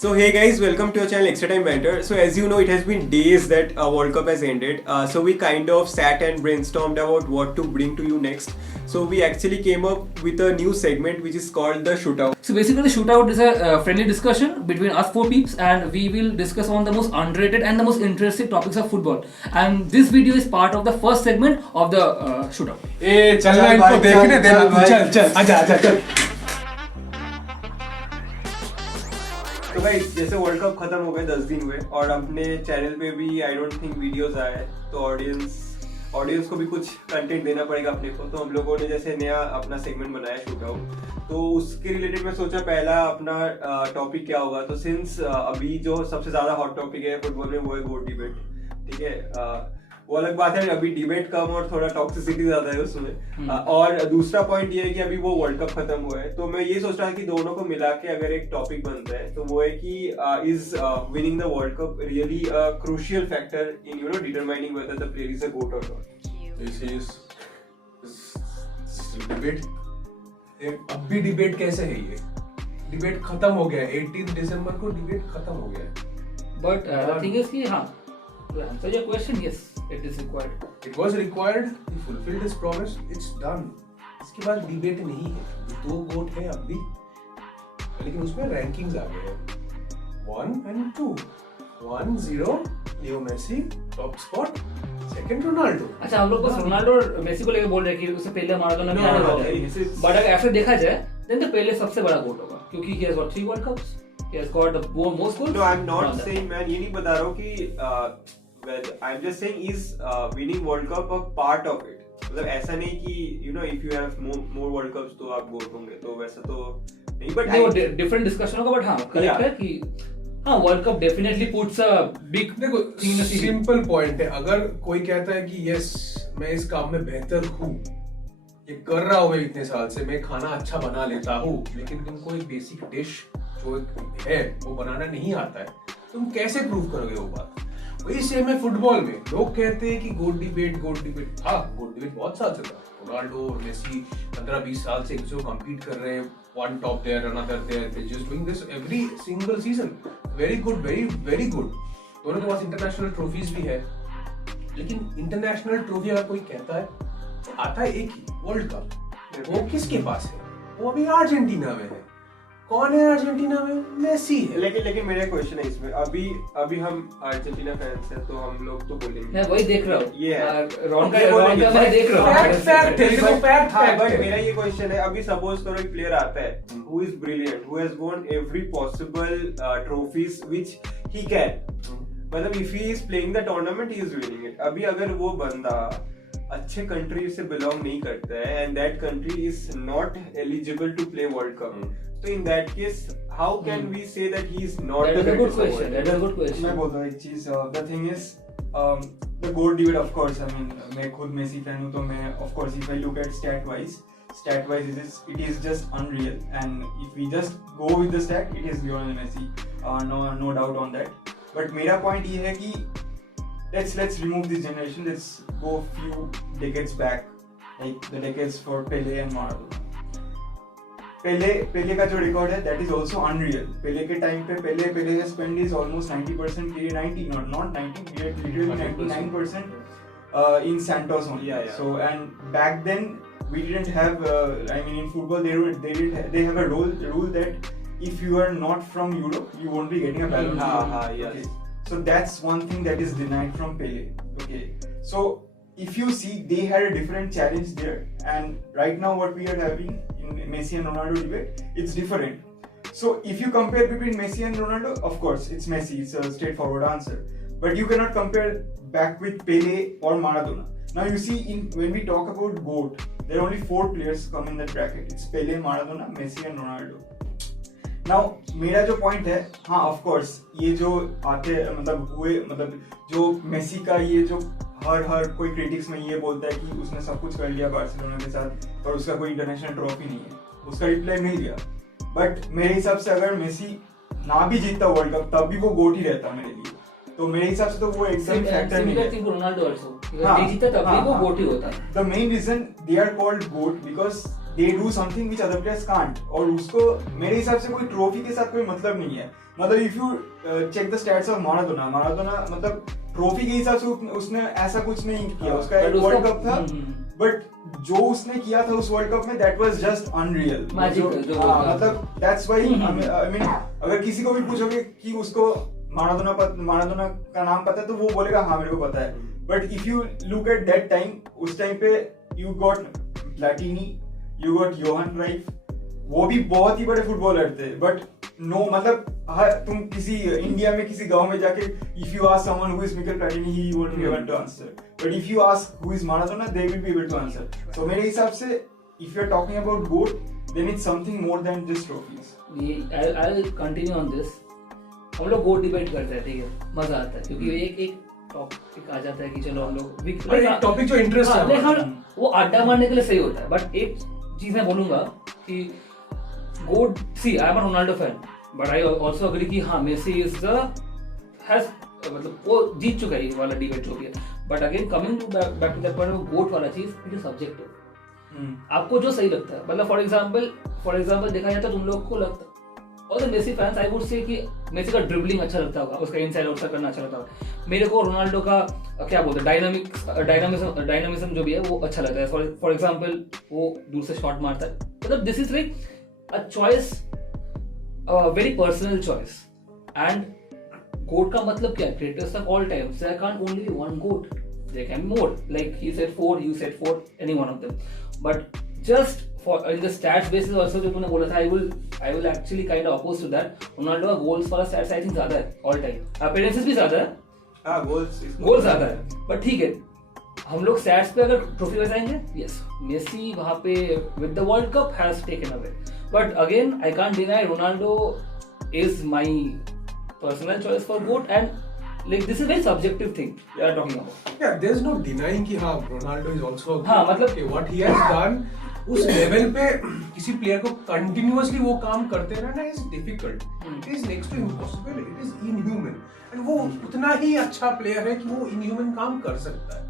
So hey guys, welcome to your channel Extra Time Banter. So as you know, it has been days that World Cup has ended. So we kind of sat and brainstormed about what to bring to you next. So we actually came up with a new segment which is called the Shootout. So basically, the shootout is a friendly discussion between us four peeps, and we will discuss on the most underrated and the most interesting topics of football. And this video is part of the first segment of the shootout. ए चल ना इनको देखने देना तू चल चल आजा आजा चल तो भाई जैसे वर्ल्ड कप खत्म हो गए 10 दिन हुए और अपने चैनल पे भी आई डोंट थिंक वीडियोस आए तो ऑडियंस को भी कुछ कंटेंट देना पड़ेगा अपने को। तो हम लोगों ने जैसे नया अपना सेगमेंट बनाया शूटआउट, तो उसके रिलेटेड मैं सोचा पहला अपना टॉपिक क्या होगा। तो सिंस अभी जो सबसे ज्यादा हॉट टॉपिक है फुटबॉल में वो है गोट डिबेट, ठीक है। वो अलग बात है, अभी डिबेट कम और थोड़ा टॉक्सिसिटी ज्यादा है उसमें। और दूसरा पॉइंट ये है कि अभी वो वर्ल्ड कप खत्म हुआ है, तो मैं ये सोच रहा था कि दोनों को मिला के अगर एक टॉपिक बनता है तो वो है कि is winning the world cup really a crucial factor in determining whether the player is a goat और नॉट। This is debate. अब भी डिबेट कैसे है? ये डिबेट खत्म हो गया है। 18 दिसंबर को डिबेट खत्म हो गया है। But the thing is कि हाँ, to answer your question, yes, it is required. It was required. He fulfilled his promise. It's done. इसके बाद डिबेट नहीं है। दो गोट है अब भी, लेकिन उसमें रैंकिंग्स आ गए हैं 1 and 2। 1-0 Leo Messi top spot, second Ronaldo. अच्छा, हम लोग बस रोनाल्डो और मेसी को लेकर बोल रहे हैं कि उससे पहले माराडोना भी No, आने no, वाला है। this is- बट अगर ऐसे देखा जाए then तो पहले सबसे बड़ा गोट होगा, क्योंकि he has got 3 World Cups. He has got the most goals. No, I'm not Not that. saying, man, ये नहीं बता रहा हूँ कि I'm just saying is winning World Cup a part of it. मतलब ऐसा नहीं कि if you have more World Cups तो आप गोट होंगे, तो वैसा तो नहीं। बट नहीं, वो डिफरेंट डिस्कशन होगा। बट हाँ, करेक्ट है कि हाँ, world cup definitely puts a big देखो, सिंपल पॉइंट है। अगर कोई कहता है कि यस मैं इस काम में बेहतर हूँ, ये कर रहा हूँ इतने साल से, मैं खाना अच्छा बना लेता हूँ, लेकिन तुमको एक बेसिक डिश जो है वो बनाना नहीं आता है, तुम कैसे प्रूव करोगे वो बात? वही सेम है फुटबॉल में। लोग कहते हैं कि गोट डिबेट था। गोट डिबेट बहुत साल से था। रोनाल्डो और मेसी 15-20 साल से एक जो कम्पीट कर रहे हैं, one top there, another there, they're just doing this every single season. Very good, very good. दोनों के पास इंटरनेशनल ट्रॉफीज भी है, लेकिन इंटरनेशनल ट्रॉफी अगर कोई कहता है तो आता है एक ही, वर्ल्ड कप। वो किसके पास है? वो अभी अर्जेंटीना में है। कौन है अर्जेंटीना में? मेसी है। लेकिन मेरा क्वेश्चन है इसमें, अभी हम अर्जेंटीना फैंस हैं तो हम लोग तो बोलेंगे। मैं वही देख रहा हूँ। ये है रॉन का मैं देख रहा हूँ। बट मेरा ये क्वेश्चन है, अभी सपोज करो एक प्लेयर आता है who is brilliant, who has won every possible trophies which he can, मतलब if he is playing the tournament he is winning it। अभी अगर वो बंदा अच्छे कंट्री से बिलोंग नहीं करता है and that country is not eligible to play World Cup, तो in that case how can we say that he is not That the is a good greatest of all question. time? That is a good question. मैं बोलता हूँ एक चीज, the thing is the GOAT debate of course, I mean मैं खुद Messi fan हूँ, तो मैं of course if I look at stat wise it is just unreal, and if we just go with the stat, it is Lionel Messi, no doubt on that. But मेरा point ये है कि let's remove this generation, let's go few decades back, like the decades for Pele and Maradona. पेले का जो record है that is also unreal. पेले के time पे पेले has spent his almost 90% period, 90 not 90 period, literally 99% in Santos only. Yeah. So and back then we didn't have I mean in football they have a rule that if you are not from Europe you won't be getting a Ballon d'Or. yes. Okay. So that's one thing that is denied from Pele. Okay. So if you see, they had a different challenge there, and right now what we are having in Messi and Ronaldo debate, it's different. So if you compare between Messi and Ronaldo, of course it's Messi, it's a straightforward answer. But you cannot compare back with Pele or Maradona. Now you see, when we talk about GOAT, there are only 4 players come in that bracket. It's Pele, Maradona, Messi and Ronaldo. Now मेरा जो point है, हाँ of course ये जो आते मतलब जो Messi का ये जो हर कोई क्रिटिक्स में ये बोलता है कि उसने सब कुछ कर लिया बार्सिलोना के साथ पर उसका कोई इंटरनेशनल ट्रॉफी नहीं है, उसका रिप्लाई मिल गया। बट मेरे हिसाब से अगर मेसी ना भी जीतता वर्ल्ड कप तब भी वो गोट ही रहता मेरे लिए, तो मेरे हिसाब से तो वो एकदम फैक्टर नहीं है। रोनाल्डो आल्सो नहीं जीता तब भी वो गोट ही होता। The main reason they are called GOAT because they do something which other players can't, और उसको मेरे हिसाब से कोई ट्रॉफी के साथ कोई मतलब नहीं है. मतलब if you check the stats of Maradona मतलब ट्रॉफी के हिसाब से उसने ऐसा कुछ नहीं किया. उसका एक वर्ल्ड कप था, बट जो उसने किया था उस वर्ल्ड कप में that was just unreal. मतलब that's why I mean अगर किसी को भी पूछोगे कि उसको माराडोना का नाम पता है तो वो बोलेगा हाँ मेरे को पता है. But if you look at that time, उस टाइम पे you got Platini, you got Johan Cruyff, वो भी बहुत ही बड़े फुटबॉलर थे. बट नो मतलब तुम किसी इंडिया में किसी गांव में जाके if you ask someone who is Michel Platini, he won't be able to answer. But if you ask who is Maradona, they will be able to answer. So मेरे हिसाब से if you are talking about goat, then it's something more than just trophies. I will continue on this. हम लोग गोट debate करते हैं, ठीक है, मजा आता है क्योंकि एक टॉपिक आ जाता है कि चलो हम लोग टॉपिक जो इंटरेस्ट है वो अड्डा मारने के लिए सही होता है. बट एक चीज मैं बोलूंगा कि goat, see I am a Ronaldo fan, but I also agree कि हाँ मेसी इज द हैज मतलब वो जीत चुका है ये वाला डिबेट जो भी है. But again coming to back to that point, goat वाला चीज इट इज सब्जेक्टिव. आपको जो सही लगता है, मतलब फॉर एग्जांपल देखा जाए तो तुम लोग को लगता है, और the Messi fans I would say कि मेसी का ड्रिबलिंग अच्छा लगता होगा, उसका इनसाइड आउटसाइड करना अच्छा लगता होगा. मेरे को रोनाल्डो का क्या बोलते हैं डायनामिज्म जो भी है वो अच्छा लगता है. फॉर एग्जांपल वो दूर से शॉट मारता है. मतलब this is like a choice, very personal choice. And goat का मतलब क्या है? Greatest of all times. There can't only be one goat, there can be more. Like he said 4, you said 4, any one of them. But just for in the stats basis also जो तूने बोला था, I will actually kind of oppose to that. Ronaldo का goals वाला stats I think ज्यादा है all time. Appearances भी ज्यादा है. हाँ गोल्स ज्यादा है. But ठीक है, हम लोग stats पे अगर ट्रॉफी बजाएंगे, yes, मेसी वहाँ पे with the World Cup has taken away. But again, I can't deny Ronaldo is my personal choice for GOAT, and like this is a very subjective thing we are talking about. Yeah, there's no denying कि हाँ Ronaldo is also हाँ मतलब what he has done उस level पे किसी player को continuously वो काम करते रहना is difficult. It is next to impossible. It is inhuman. And वो उतना ही अच्छा प्लेयर है कि वो इनह्यूमन काम कर सकता है.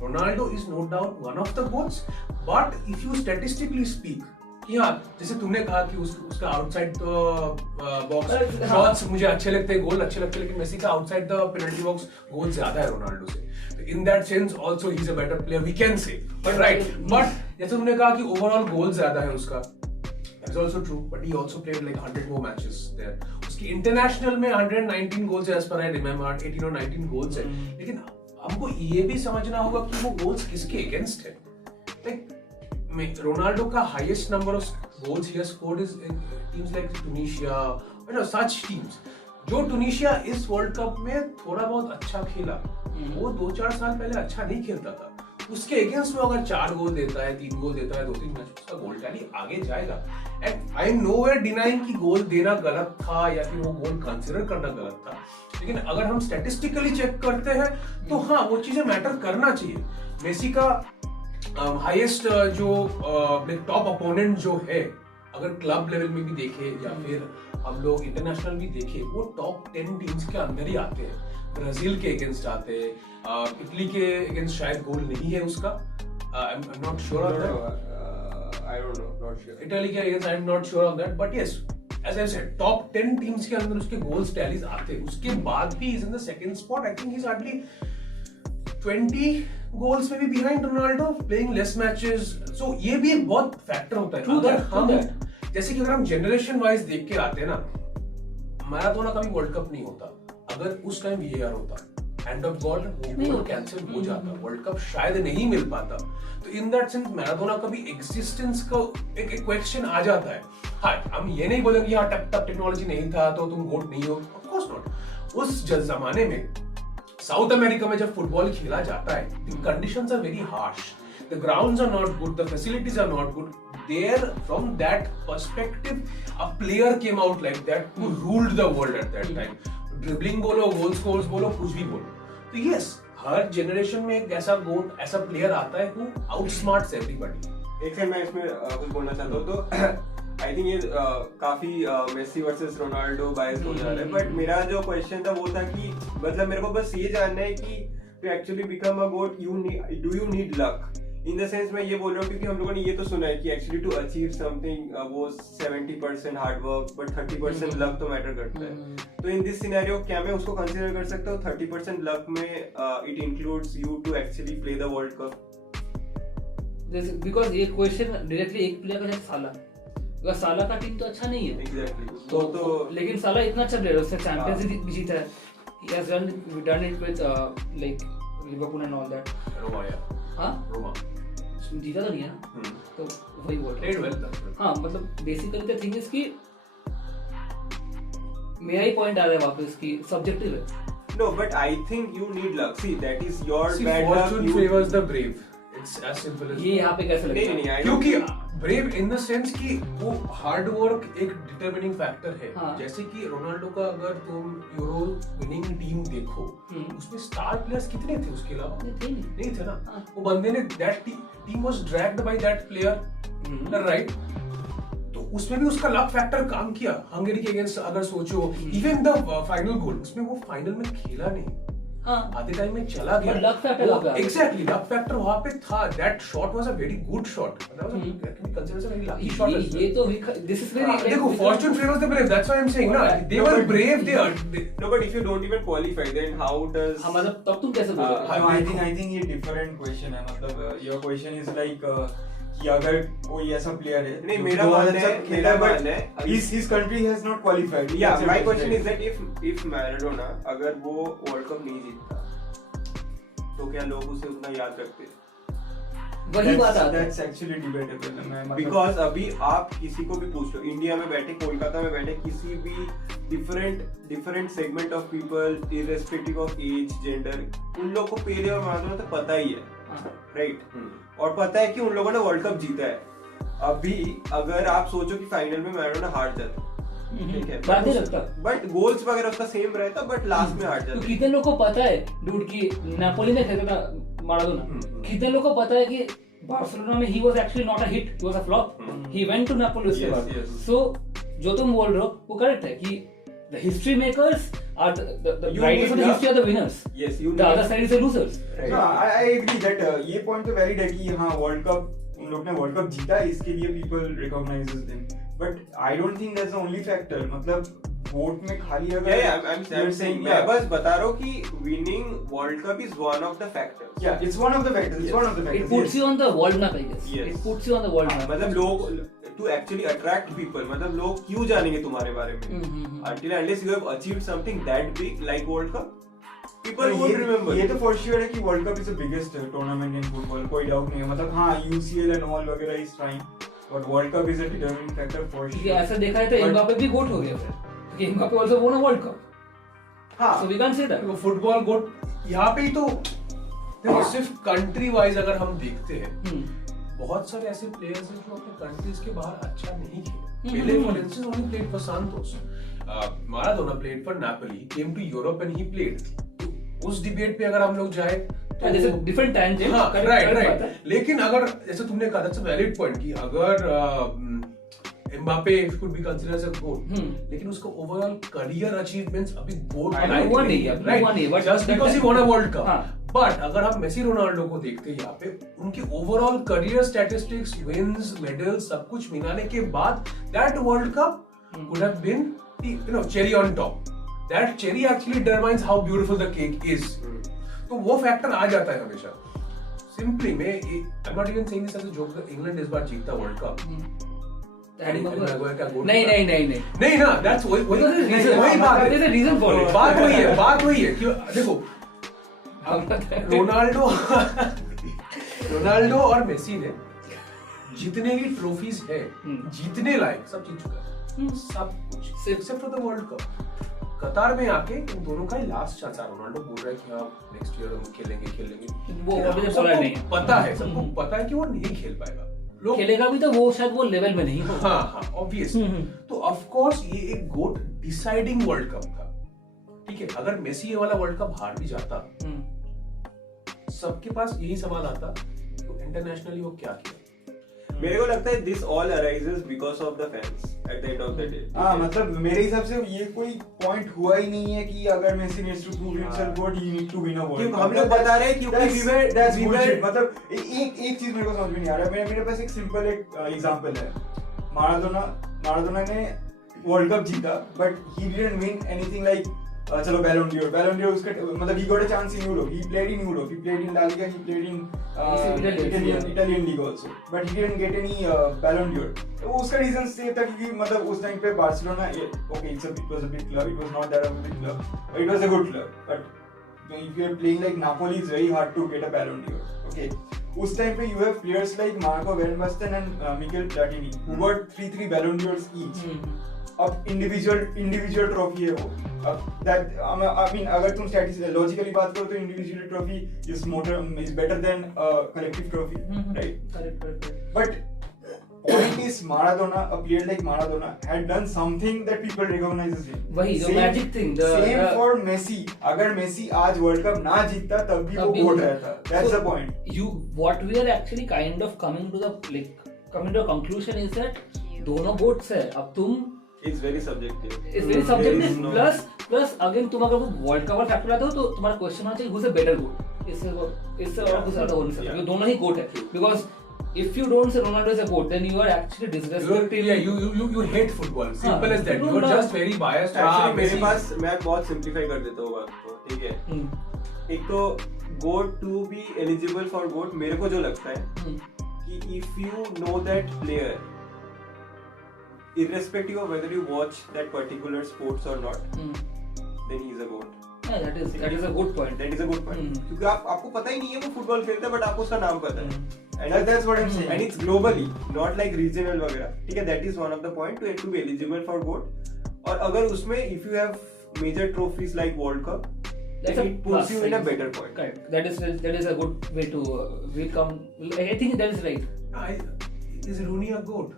Ronaldo is no doubt one of the GOATs. But if you statistically speak कि हाँ जैसे तुमने कहा कि उसका आउटसाइड बॉक्स शॉट्स मुझे अच्छे लगते हैं, गोल अच्छे लगते हैं, लेकिन मेसी का आउटसाइड द पेनल्टी बॉक्स गोल ज्यादा है रोनाल्डो से. In that sense also he's a better player we can say. But right, but जैसे तुमने कहा कि overall goals ज्यादा है उसका, that is also true. But he also played like 100 more matches there. उसकी international में 119 goals है as per I remember, 18 or 19 goals है. लेकिन हमको ये भी समझना होगा कि वो goals किसके against है. Like Ronaldo का highest number of goals he has scored is in teams like Tunisia, you know such teams. जो टूनिशिया इस वर्ल्ड कप में थोड़ा बहुत अच्छा खेला, वो 2-4 साल पहले अच्छा नहीं खेलता था. उसके अगेंस्ट में अगर 4 गोल देता है, 3 गोल देता है 2-3 मैच, उसका गोल टैली आगे जाएगा. And I am nowhere denying कि गोल देना गलत था या फिर वो गोल कंसीडर करना गलत था. लेकिन अगर हम स्टैटिस्टिकली चेक करते हैं तो हाँ वो चीजें मैटर करना चाहिए. मेसी का हाईएस्ट जो टॉप अपोनेंट जो है, अगर क्लब लेवल में भी देखे या फिर हम लोग इंटरनेशनल भी देखे, वो टॉप 10 टीम्स के अंदर ही आते हैं. ब्राजील के अगेंस्ट आते हैं, इटली के अगेंस्ट शायद गोल नहीं है उसका, I am not sure of that. I don't know, not sure. Italy के against I am not sure of that. But yes, as I said, top 10 teams के अंदर उसके गोल्स टैलीज आते हैं. उसके बाद भी is in the second spot. I think he is hardly 20 goals में भी behind Ronaldo, playing less matches. So ये भी एक बहुत फैक्टर होता है. अगर हम जैसे कि अगर हम जनरेशन वाइज देख के आते हैं ना, मैराडोना का भी वर्ल्ड कप नहीं होता अगर उस टाइम VAR होता. हैंड ऑफ गॉड वो कैंसिल हो जाता, वर्ल्ड कप शायद नहीं मिल पाता. तो इन दैट सेंस मैराडोना का भी एग्जिस्टेंस का एक क्वेश्चन आ जाता है. हाँ हम ये नहीं बोलेंगे कि हाँ तब टेक्नोलॉजी नहीं था तो तुम गोट नहीं हो. Of course not. उस जमाने में साउथ अमेरिका में जब फुटबॉल खेला जाता है, the conditions are very harsh, the grounds are not good, the facilities are not good. There, from that perspective, a player came out like that who ruled the world at that time. Dribbling बोलो, goal scores बोलो, कुछ भी बोलो. तो yes, हर generation में एक ऐसा गोट, ऐसा player आता है who outsmarts everybody. एक से मैं इसमें कुछ बोलना चाहता हूँ. तो आई थिंक ये काफी मेसी वर्सेस रोनाल्डो बायस्ड हो जा रहा है. बट मेरा जो क्वेश्चन था वो था कि मतलब मेरे को बस ये जानना है कि to actually become a goat, do you need luck? In the sense मैं ये बोल रहा हूँ क्योंकि हम लोगों ने ये तो सुना है कि एक्चुअली टू अचीव समथिंग वो 70% हार्ड वर्क बट 30% लक तो मैटर करता है. तो इन दिस सिनेरियो क्या मैं उसको कंसीडर कर सकता हूँ 30% लक में it includes you to actually play the world cup? Because ये क्वेश्चन डायरेक्टली एक प्लेयर का साला, बिकॉज साला का टीम तो अच्छा नहीं है. एग्जैक्टली. तो लेकिन साला इतना अच्छा प्लेयर है, उसने चैंपियंस लीग भी जीता है. He has done it with like Liverpool and all that. Roma या हाँ रोमा जीता तो नहीं है ना, तो वही बोल रहा played हूँ. well. हाँ मतलब बेसिकली द थिंग इज कि मेरा ही पॉइंट आ रहा है वापस कि सब्जेक्टिव है. No, but I think you need luck. See, that is your See, bad luck. fortune favors the brave. It's as simple as ये यहाँ पे कैसे लगता नहीं, है? I don't क्योंकि think- brave in the sense कि वो हार्ड वर्क एक डिटरमिनिंग फैक्टर है. हाँ. जैसे कि रोनाल्डो का अगर तुम यूरो विनिंग टीम देखो, उसमें स्टार प्लेयर्स कितने थे उसके अलावा? नहीं थे ना. हाँ. वो बंदे ने that team was dragged by that player, right? तो उसमें भी उसका लक फैक्टर काम किया. हंगरी के अगेंस्ट अगर सोचो, इवन द फाइनल गोल, उसमें वो फाइनल में खेला नहीं. हाँ आधे टाइम में चला गया. लक फैक्टर वहाँ पे आ गया. एग्जैक्टली लक फैक्टर वहां पे था. That shot was a very good shot. Can be considered a very lucky shot. ये तो दिस इज वेरी देखो fortune favours the brave. That's why I am saying ना, they were brave. They are No, but if you don't even qualify, then how does? हाँ मतलब तब तुम कैसे बोलोगे? No, I think ये different question है. मतलब your question is like कि अगर कोई ऐसा प्लेयर है नहीं, जो मेरा बहुत मानना अच्छा है- खेला मेरा but मानना है- his country has not qualified. Yeah, my question is that if Maradona अगर वो वर्ल्ड कप नहीं जीतता तो क्या लोग उसे उतना याद रखते? वही बात आता है. That's actually debatable. मैं मतलब- बिकॉज अभी आप किसी को भी पूछ लो, इंडिया में बैठे, कोलकाता में बैठे, किसी भी different segment of people irrespective of age gender, उन लोगों को पेले और माराडोना तो पता ही है, राइट? और पता है कि उन लोगों ने वर्ल्ड कप जीता है. अभी अगर आप सोचो कि फाइनल में मैराडोना हार जाता, ठीक है, बात नहीं लगता. बट गोल्स वगैरह उसका सेम रहता, बट लास्ट में हार तो जाता. कितने लोग को पता है डूड की नापोली में खेलता था माराडोना. कितने लोग को पता है कि बार्सिलोना में he was actually not a hit, he was a flop. He went to Napoli उसके Yes, बाद. yes. सो जो तुम बोल रहे हो वो करेक्ट है कि the history makers are the You writers need of the luck. history are the winners. Yes, you The need- other side is the losers. Right. No, I agree that ये point तो valid है कि हाँ world cup उन लोग ने world cup जीता है, इसके लिए people recognizes them. But I don't think that's the only factor. मतलब वोट में खाली अगर I'm saying मैं बस बता रहा हूँ कि winning World Cup is one of the factors. yeah, it's one of the factors. It's Yes. one of the It factors. puts you on the world map, I guess. Yes. It puts you on the world map. मतलब लोग to actually attract people, मतलब लोग क्यों जानेंगे तुम्हारे बारे में? Until and unless you have achieved something that big like World Cup, people won't remember. ये तो for sure है कि world cup is the biggest tournament in football, कोई डाउट नहीं है. मतलब हाँ UCL एंड ऑल वगैरह is fine, but world cup is a determining factor for क्योंकि श्योर. ऐसा देखा है तो एम्बापे भी गोट हो गया फिर. क्योंकि Mbappe also won a World Cup. हाँ So we can't say that. वो फुटबॉल गोट यहाँ पे ही तो देखो. सिर्फ कंट्री वाइज अगर हम देखते हैं, बहुत सारे ऐसे प्लेयर्स हैं जो अपने कंट्रीज के बाहर अच्छा नहीं खेले. Pele for instance only played for Santos. Maradona played for Napoli, came to Europe and he played. उस डिबेट पे अगर हम लोग जाए तो जैसे डिफरेंट tangent. हाँ, correct, राइट correct बात राइट. है. लेकिन अगर जैसे तुमने कहा, दैट्स अ वैलिड पॉइंट कि अगर Mbappe could be considered as a goat, लेकिन उसका ओवरऑल करियर अचीवमेंट्स अभी गोट I know, हुआ नहीं है, हुआ नहीं है, but just because he that- von a world cup. हाँ. बट अगर आप मेसी रोनाल्डो को देखते हैं यहाँ पे, उनके overall career statistics, wins, medals सब कुछ मिलाने के बाद that world cup could have been cherry on top. That cherry actually determines how beautiful the cake is. तो वो फैक्टर आ जाता है हमेशा. Simply I'm not even saying this as a joke. England इस बार जीतता world cup. Harry Maguire. Maguire का गोल नहीं नहीं नहीं नहीं. नहीं ना, दैट्स वही Because there's reason. वही बात There's a है. reason for it. बात वही है कि देखो रोनाल्डो और मेसी ने जितने भी ट्रॉफीज है, जीतने लायक सब जीत चुका है. सब कुछ except for the world cup. कतार में आके इन दोनों का ही लास्ट चांस है. रोनाल्डो बोल रहा है कि हाँ नेक्स्ट ईयर हम खेलेंगे. वो अभी तक बोला नहीं है. पता है, सबको पता है कि वो नहीं खेल पाएगा. लोग खेलेगा भी तो वो शायद वो लेवल में नहीं हो. हाँ ऑब्वियस. तो ऑफ कोर्स ये एक गोट डिसाइडिंग वर्ल्ड कप था. ठीक है, अगर मेसी ये वाला वर्ल्ड कप हार भी जाता, सबके पास यही सवाल आता तो इंटरनेशनली वो क्या किया. मेरे को लगता है this all arises because of the fans at the end of the day. हाँ मतलब मेरे हिसाब से ये कोई पॉइंट हुआ ही नहीं है कि अगर Messi needs to prove himself good, he need to win a world क्योंकि cup. हम लोग बता रहे हैं क्योंकि that's we were bullshit. मतलब एक चीज मेरे को समझ में नहीं आ रहा है. मेरे पास एक सिंपल एग्जांपल है. माराडोना ने वर्ल्ड कप जीता but he didn't win anything like चलो बैलोन डियोर उसका मतलब he got a chance in Europe. He played in Europe. He played in La Liga. He played in Italian league also. But he didn't get any Ballon d'Or. तो उसका reason ये था कि मतलब उस time पे Barcelona okay it was a big club. It was not that a big club. But it was a good club. But if you are playing like Napoli, it's very hard to get a Ballon d'Or. Okay. उस time पे you have players like Marco Van Basten and Mikel Platini who got 3 Ballon d'Ors each. अब individual trophy है वो. अब that I mean अगर तुम logically बात करो तो individual trophy is better than collective trophy, right? Correct. But point is Maradona, a player like Maradona had done something that people recognizes him. वही the magic thing. Same for Messi. अगर Messi आज world cup ना जीतता तब भी वो गोट रहता. That's the point. What we are actually kind of coming to a conclusion is that दोनों गोट्स है. अब तुम It's very subjective. It's very subjective. Plus again तुम अगर वर्ल्ड कप फैक्टर लाते हो तो तुम्हारा क्वेश्चन होना चाहिए who's a better goat. इससे और कुछ ज्यादा हो नहीं सकता. दोनों ही गोट है. Because if you don't say Ronaldo is a goat, then you are actually disrespecting. You hate football. Simple as that. You are just very biased. Actually मेरे पास मैं बहुत सिंप्लीफाई कर देता हूँ बात को, ठीक है? एक तो GOAT to be eligible for GOAT मेरे को जो लगता है कि if you know that player, irrespective of whether you watch that particular sports or not, then he is a goat. Yeah, that is a good point. That is a good point. क्योंकि आपको पता ही नहीं है वो football खेलता है, but आपको उसका नाम पता है. And that's what I'm saying. And it's globally, not like regional वगैरह. ठीक है, that is one of the point to be eligible for goat. और अगर उसमें if you have major trophies like World Cup, then it puts you in a better point. Correct. That is a good way to come. I think that is right. Is Rooney a goat?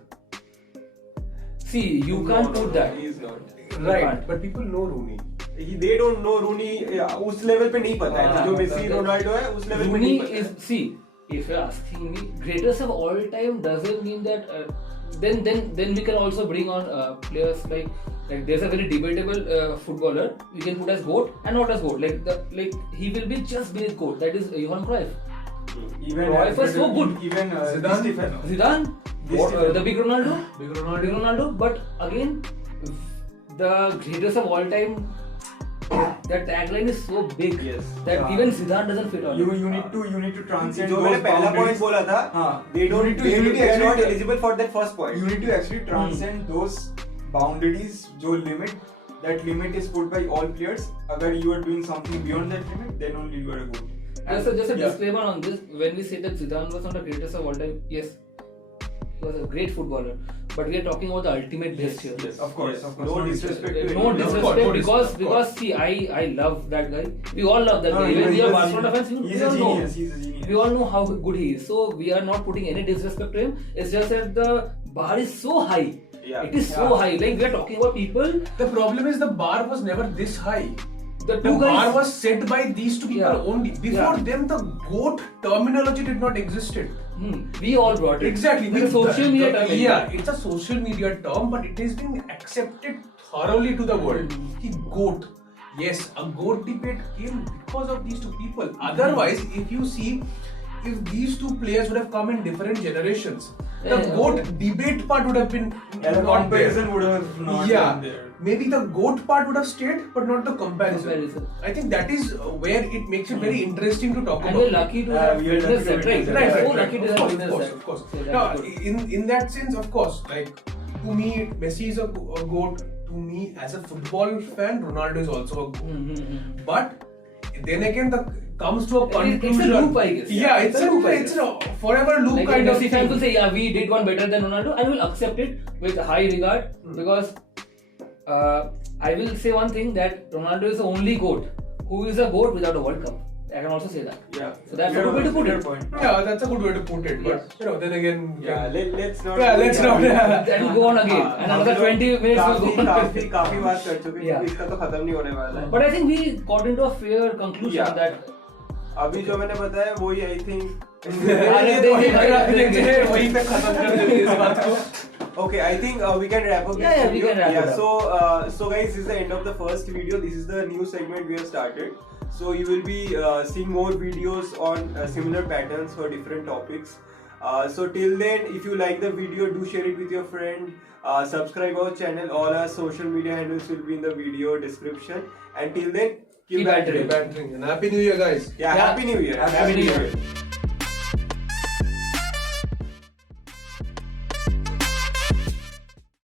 See, you can't put that. He is not. Right, but people know Rooney. They don't know Rooney. उस level पे नहीं पता है जो Messi Ronaldo है उस level पे नहीं पता है. See, if you're asking me, greatest of all time doesn't mean that. Then we can also bring on players like there's a very debatable footballer we can put as goat and not as goat. Like he will be just beneath goat. That is Johan Cruyff. Even Cruyff was so good. Even Zidane, the big Ronaldo. But again, the greatest of all time. That tagline is so big that even Zidane doesn't fit on. You need to transcend. जो मैंने पहला point बोला था, they are not eligible for that first point. You need to actually transcend those boundaries. जो that limit is put by all players. अगर you are doing something beyond that limit, then only you are a goat. Just a disclaimer on this. When we say that Zidane was not the greatest of all time, yes, he was a great footballer. But we are talking about the ultimate best here. Yes, of course. No disrespect to No him. disrespect because see, I love that guy. We all love that guy. Even we are Barcelona fans. He's a genius. He's a genius. We all know how good he is. So we are not putting any disrespect to him. It's just that the bar is so high. Yeah. It is so high. Like we are talking about people. The problem is the bar was never this high. The The bar guys. was set by these two people only. Before them, the GOAT terminology did not existed. We all brought it. Exactly. It's a social media term. Yeah, it's a social media term, but it has been accepted thoroughly to the world. GOAT. Yes, a GOAT debate came because of these two people. Otherwise, if you see, if these two players would have come in different generations, the GOAT debate part would have been The comparison would have not been there. Maybe the GOAT part would have stayed, but not the comparison. I think that is where it makes it very interesting to talk And about. we're lucky to have we are witnessed that, lucky to right? witness So that. lucky to have witnessed that. Of course. So Now, that's good. in that sense, of course, like to me, Messi is a GOAT. To me, as a football fan, Ronaldo is also a GOAT. But then again, comes to a conclusion. It's a loop, I guess. Yeah, it's a loop, I it's guess. a forever loop Like kind of Messi fans will thing. say, yeah, we did one better than Ronaldo. I will accept it with high regard because I will say one thing that Ronaldo is the only GOAT who is a GOAT without a World Cup. I can also say that. Yeah. So that's a good way to put it. Yeah, that's a good way to put it. But then again, Yeah, let's not. Yeah, let's not. Then we'll go on again. And another 20 minutes will go on. काफी बात कर चुके हैं, Yeah. इसका तो खत्म नहीं होने वाला है. But I think we got into a fair conclusion Yeah. that अभी जो मैंने बताया वही आई थिंक देंगे, वहीं पे खत्म कर देते इस बात को. Okay, I think we can wrap up this Yeah, we video. can wrap it up. So guys, this is the end of the first video. This is the new segment we have started. So you will be seeing more videos on similar patterns for different topics. So till then, if you like the video, do share it with your friend. Subscribe our channel. All our social media handles will be in the video description. And till then, keep Keep bantering. Bantering. And Happy New Year, guys. Yeah, Yeah. Happy New Year. Happy New Year.